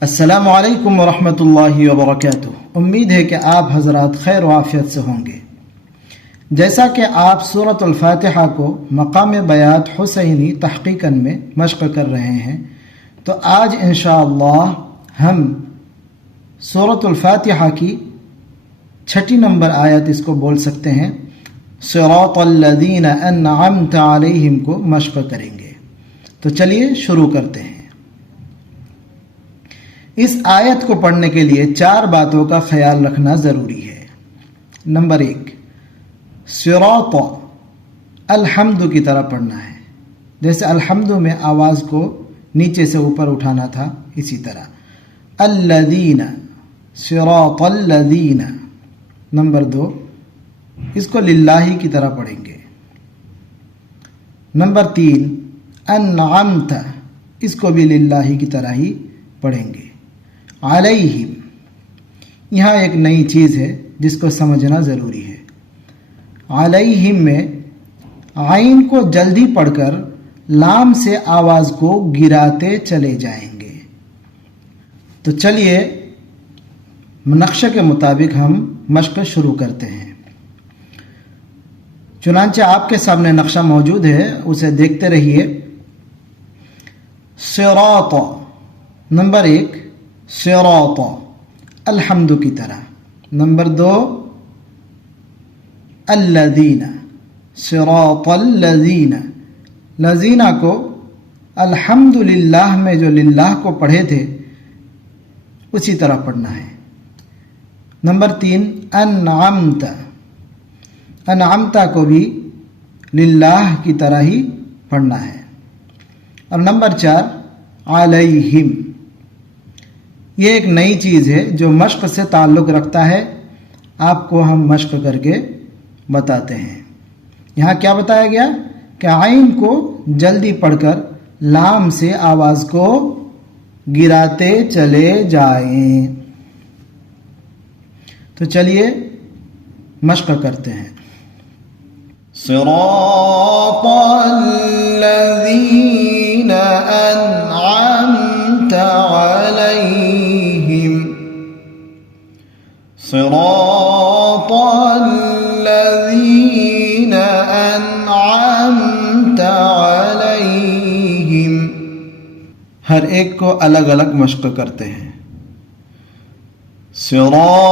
السلام علیکم ورحمۃ اللہ وبرکاتہ۔ امید ہے کہ آپ حضرات خیر و عافیت سے ہوں گے۔ جیسا کہ آپ سورۃ الفاتحہ کو مقام بیات حسینی تحقیقاً میں مشق کر رہے ہیں، تو آج انشاءاللہ ہم سورۃ الفاتحہ کی 6 نمبر آیت اس کو بول سکتے ہیں، صراط الذین انعمت علیہم کو مشق کریں گے۔ تو چلیے شروع کرتے ہیں۔ اس آیت کو پڑھنے کے لیے 4 باتوں کا خیال رکھنا ضروری ہے۔ نمبر 1، صراط الحمد کی طرح پڑھنا ہے، جیسے الحمد میں آواز کو نیچے سے اوپر اٹھانا تھا، اسی طرح الذین، صراط الذین۔ نمبر 2، اس کو للہ کی طرح پڑھیں گے۔ نمبر 3، انعمت، اس کو بھی للہ کی طرح ہی پڑھیں گے۔ علیہم، یہاں ایک نئی چیز ہے جس کو سمجھنا ضروری ہے۔ علیہم میں عین کو جلدی پڑھ کر لام سے آواز کو گراتے چلے جائیں گے۔ تو چلیے نقشے کے مطابق ہم مشق شروع کرتے ہیں۔ چنانچہ آپ کے سامنے نقشہ موجود ہے، اسے دیکھتے رہیے۔ صراط، نمبر 1، صراط الحمد کی طرح۔ نمبر 2، الذین، صراط الذین، لذین کو الحمد للہ میں جو للہ کو پڑھے تھے اسی طرح پڑھنا ہے۔ نمبر 3، انعمت، انعمت کو بھی للہ کی طرح ہی پڑھنا ہے۔ اور نمبر 4، علیہم، یہ ایک نئی چیز ہے جو مشق سے تعلق رکھتا ہے، آپ کو ہم مشق کر کے بتاتے ہیں۔ یہاں کیا بتایا گیا کہ عین کو جلدی پڑھ کر لام سے آواز کو گراتے چلے جائیں۔ تو چلیے مشق کرتے ہیں۔ صراط الذین انعمت علیہم، صراط الذین انعمت علیہم۔ ہر ایک کو الگ الگ مشق کرتے ہیں۔ صراط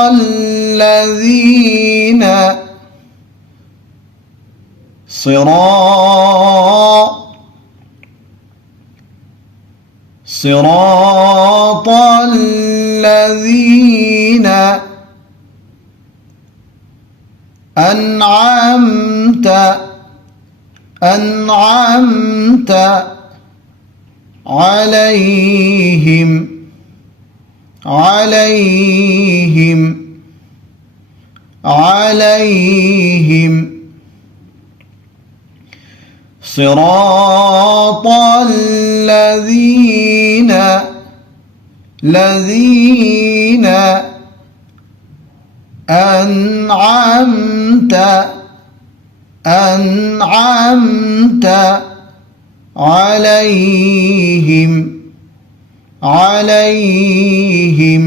الذین، صراط الذین انعمت علیہم، علیہم، صراط الذین انعمت علیہم، علیہم۔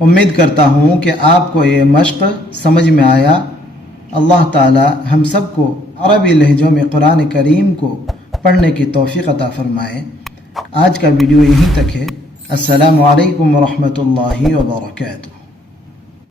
امید کرتا ہوں کہ آپ کو یہ مشق سمجھ میں آیا۔ اللہ تعالی ہم سب کو عربی لہجوں میں قرآن کریم کو پڑھنے کی توفیق عطا فرمائے۔ آج کا ویڈیو یہیں تک ہے۔ السلام علیکم ورحمۃ اللہ وبرکاتہ۔